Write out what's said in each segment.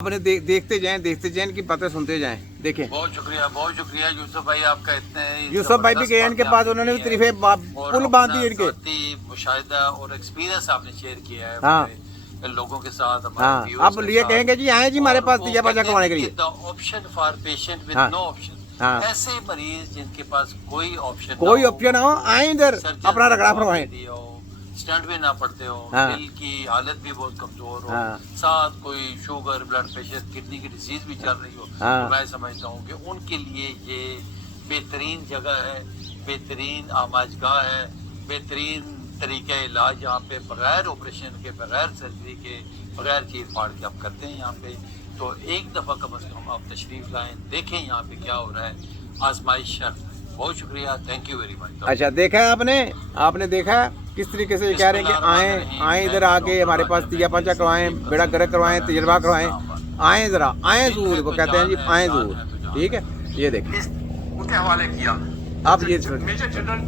अपने देखते जाएं इनकी बातें सुनते जाएं। देखें, बहुत शुक्रिया यूसुफ भाई आपका। इतने यूसुफ भाई भी गए इनके पास, उन्होंने भी तरीफे पुल बांध दी इनके। मुशाहिदा और एक्सपीरियंस आपने शेयर किया है हाँ लोगों के साथ, हाँ, आप ये कहेंगे जी आए जी हमारे पास दिया बजा करवाने के लिए। Option for patient with no option. हाँ, ऐसे मरीज जिनके पास कोई ऑप्शन ना हो आए इधर अपना रगड़ा फरमाएं, स्टंट भी ना पड़ते हो, हाँ, दिल की हालत भी बहुत कमजोर हो, हाँ, साथ कोई शुगर ब्लड प्रेशर किडनी की डिजीज भी चल रही हो, हाँ, तो मैं समझता हूँ कि उनके लिए ये बेहतरीन जगह है, बेहतरीन आमाजगाह है, बेहतरीन तरीका इलाज यहाँ पे बगैर ऑपरेशन के, बगैर सर्जरी के, बगैर चीर फाड़ के आप करते हैं यहाँ पे। तो एक दफ़ा कम से कम आप तशरीफ लाएं, देखें यहाँ पे क्या हो रहा है, आजमाइश शर्त। बहुत शुक्रिया, थैंक यू वेरी मच। अच्छा, देखा है आपने देखा है किस तरीके से कह रहे हैं कि आए इधर आके हमारे पास दिया पंचा करवाएं, बेड़ा गर्क करवाएं, तजर्बा करवाएं, आए जरा आए जरूर, वो कहते हैं जी आए जरूर। ठीक है, ये देखिए उनके हवाले किया। आप ये मेजर जनरल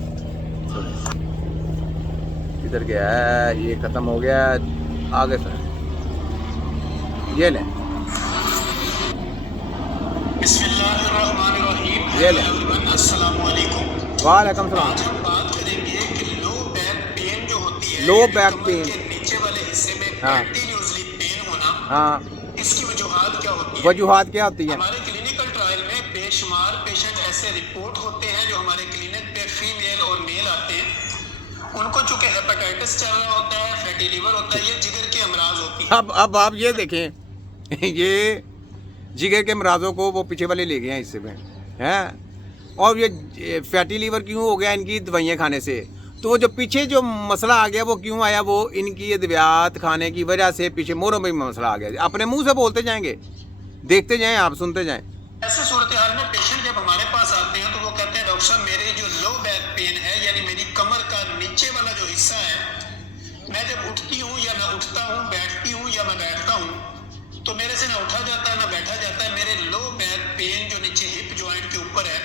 इधर गया है, ये खत्म हो गया, आगे सर ये लें, बिस्मिल्लाहिर्रहमानिर्रहीम। ये लें। अस्सलाम वालेकुम। वालेकुम सलाम। आज हम बात करेंगे कि लो बैक पेन जो होती है, लो यानी बैक कमर पेन, के नीचे वाले हिस्से में हाँ, कंटिन्यूअसली पेन होना, हाँ, इसकी वजूहात क्या होती है? वजूहात क्या होती है? हमारे क्लिनिकल ट्रायल में बेशुमार पेशेंट ऐसे रिपोर्ट होते हैं जो हमारे क्लिनिक पे फीमेल और मेल आते हैं। उनको चूंकि हेपेटाइटिस चल रहा होता है, फैटी लिवर होता है, ये जिगर के अमराज होती है। अब आप ये देखें ये जिगर के मराजों को वो पीछे वाले ले गए हैं हिस्से में हैं, और ये फैटी लीवर क्यों हो गया इनकी दवाइयाँ खाने से। तो वो जो पीछे जो मसला आ गया वो क्यों आया, वो इनकी अद्वियात खाने की वजह से पीछे मोरों में मसला आ गया। अपने मुंह से बोलते जाएंगे, देखते जाएं, आप सुनते जाएं। ऐसे सूरत हाल में पेशेंट जब हमारे पास आते हैं तो वो कहते हैं डॉक्टर साहब मेरे जो लो बैक पेन है, यानी मेरी कमर का नीचे वाला जो हिस्सा है, मैं जब उठती हूँ या मैं उठता हूँ, बैठती हूँ या मैं बैठता हूँ, तो मेरे से ना उठा जाता है ना बैठा जाता है। मेरे लो बैक पेन जो नीचे हिप जॉइंट के ऊपर है,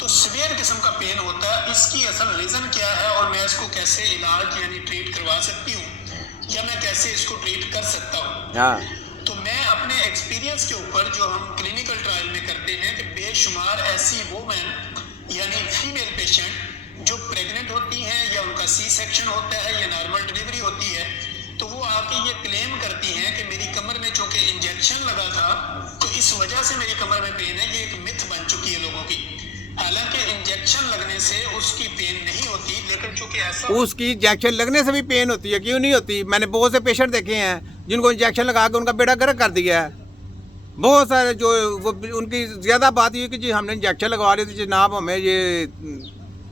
तो सीवियर किस्म का पेन होता है। इसकी असल रीज़न क्या है और मैं इसको कैसे इलाज यानी ट्रीट करवा सकती हूँ या मैं कैसे इसको ट्रीट कर सकता हूँ? हाँ, तो मैं अपने एक्सपीरियंस के ऊपर जो हम क्लिनिकल ट्रायल में करते हैं कि बेशुमार ऐसी वोमेन यानी फीमेल पेशेंट जो प्रेग्नेंट होती हैं या उनका सी सेक्शन होता है या नॉर्मल डिलीवरी होती है, तो वो आके ये क्लेम करती हैं कि मेरी कमर में चूंकि इंजेक्शन लगा था तो इस वजह से मेरी कमर में पेन है। ये एक मिथ बन चुकी है लोगों की। हालांकि इंजेक्शन लगने से उसकी पेन नहीं होती, लेकिन चूंकि ऐसा उसकी इंजेक्शन लगने से भी पेन होती है, क्यों नहीं होती? मैंने बहुत से पेशेंट देखे हैं जिनको इंजेक्शन लगा के उनका बेड़ा गर्क कर दिया है। बहुत सारे जो वो उनकी ज़्यादा बात ये कि जी हमने इंजेक्शन लगवा रहे थे जनाब, हमें ये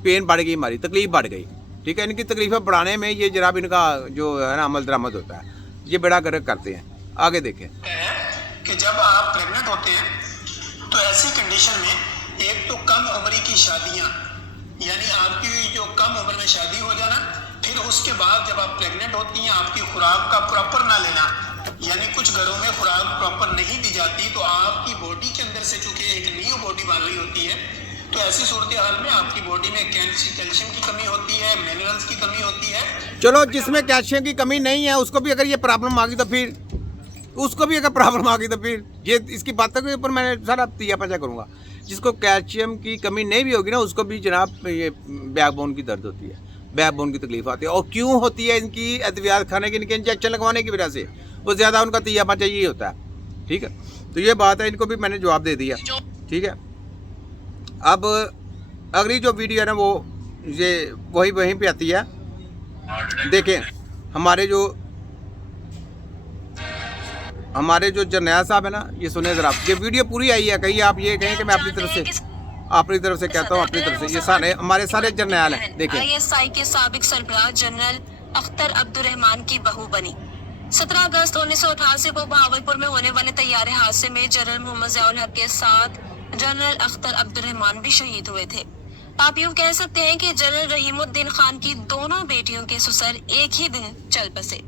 पेन बढ़ गई, हमारी तकलीफ बढ़ गई। ठीक है, इनकी तकलीफें बढ़ाने में ये जनाब इनका जो है ना अमल दरामद होता है, ये बेड़ा गर्क करते हैं। आगे देखें कि जब आप प्रेग्नेंट होते हैं तो ऐसी कंडीशन में एक तो कम उम्र की शादियां, यानी आपकी जो कम उम्र में शादी हो जाना, फिर उसके बाद जब आप प्रेग्नेंट होती हैं आपकी खुराक का प्रॉपर ना लेना, यानी कुछ घरों में खुराक प्रॉपर नहीं दी जाती, तो आपकी बॉडी के अंदर से चूंकि एक न्यू बॉडी बन रही होती है, तो ऐसी सूरत हाल में आपकी बॉडी में कैल्शियम की कमी होती है, मिनरल्स की कमी होती है। चलो, जिसमें कैल्शियम की कमी नहीं है उसको भी अगर ये प्रॉब्लम आ गई तो फिर उसको भी अगर प्रॉब्लम आ गई तो फिर ये इसकी बातों के ऊपर मैं सारा तिया पचा करूँगा। जिसको कैल्शियम की कमी नहीं भी होगी ना उसको भी जनाब ये बैकबोन की दर्द होती है, बैकबोन की तकलीफ आती है। और क्यों होती है? इनकी अद्वियात खाने की, इनके इंजेक्शन लगवाने की वजह से वो ज़्यादा उनका तिया पचा यही होता है। ठीक है, तो ये बात है, इनको भी मैंने जवाब दे दिया। ठीक है, अब अगली जो वीडियो है ना वो ये वहीं पे आती है। देखें हमारे जो जरनैल साहब है ना, ये सुने जरा, ये वीडियो पूरी आई है। कहीं आप ये कहें कि मैं अपनी तरफ से कहता हूँ, अपनी तरफ से। ये सारे हमारे सारे जरनैल हैं। देखें, ISI के साबिक सरबराह जनरल अख्तर अब्दुर्रहमान की बहू बनी। 17 अगस्त 1988 को बहावलपुर में होने वाले तैयारे हादसे में जनरल मोहम्मद ज़ियाउल हक के साथ जनरल अख्तर अब्दुर्रहमान भी शहीद हुए थे। आप यूँ कह सकते हैं कि जनरल रहीमुद्दीन खान की दोनों बेटियों के ससुर एक ही दिन चल बसे।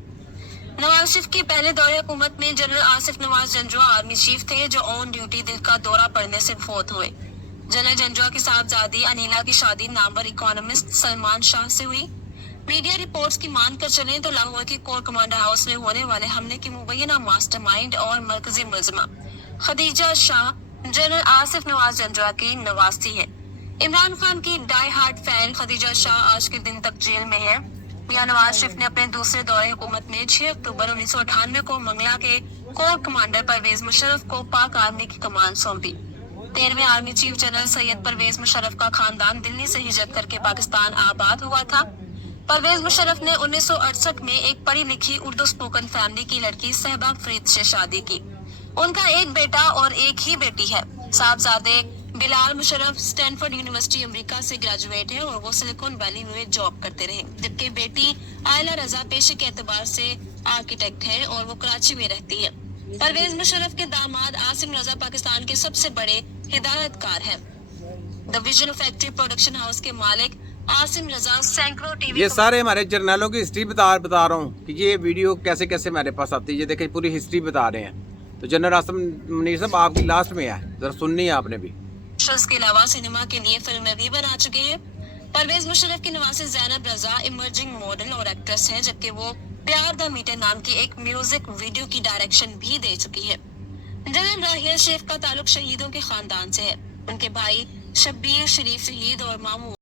नवाज शरीफ के पहले दौरे हुकूमत में general Asif Nawaz Janjua army chief थे, जो ऑन ड्यूटी दिल का दौरा पड़ने से फौत हुए। जनरल जंजुआ की साहबजादी अनीला की शादी नामवर इकोनॉमिस्ट सलमान शाह से हुई। मीडिया रिपोर्ट्स की मानकर चलें तो लाहौर के कोर कमांडर हाउस में होने वाले हमले की मुबैना मास्टरमाइंड और मरकजी मुलजिमा खदीजा शाह जनरल आसिफ नवाज जंडरा की नवासी है। इमरान खान की die hard fan Khadija Shah आज के दिन तक जेल में है। मियां नवाज शरीफ ने अपने दूसरे दौरे हुकूमत में 6 अक्टूबर 1998 को मंगला के कोर कमांडर परवेज मुशर्रफ को पाक आर्मी की कमान सौंपी। 13वें army chief general Syed Pervez Musharraf का खानदान दिल्ली से हिजरत करके पाकिस्तान आबाद हुआ था। परवेज मुशर्रफ ने 1968 में एक पढ़ी लिखी उर्दू स्पोकन फैमिली की लड़की सहबा फरीद से शादी की। उनका एक बेटा और एक ही बेटी है। साहबजादे Bilal Musharraf Stanford university America से ग्रेजुएट है और वो सिलिकॉन वैली में जॉब करते रहे, जबकि बेटी आयला रजा पेशे के एतबार से आर्किटेक्ट है और वो कराची में रहती है। परवेज मुशर्रफ के दामाद आसिम रजा पाकिस्तान के सबसे बड़े हिदायतकार हैं। The vision factory production house के मालिक आसिम रजा सैकड़ों टीवी ये सारे हमारे जर्नलों की हिस्ट्री बता रहा हूँ कि ये वीडियो कैसे कैसे हमारे पास आती है। ये देखें पूरी हिस्ट्री बता रहे हैं। तो जनरल आसिम मुनीर साहब आपकी लास्ट में है, जरा सुननी है आपने भी। के अलावा सिनेमा के लिए फिल्में भी बना चुके हैं। परवेज मुशर्रफ की नवासी ज़ैनब रजा इमर्जिंग मॉडल और एक्ट्रेस है, जबकि वो प्यार द मीटर नाम की एक म्यूजिक वीडियो की डायरेक्शन भी दे चुकी है। जनरल राहिल शरीफ का ताल्लुक शहीदों के खानदान से है। उनके भाई शब्बीर शरीफ शहीद और मामू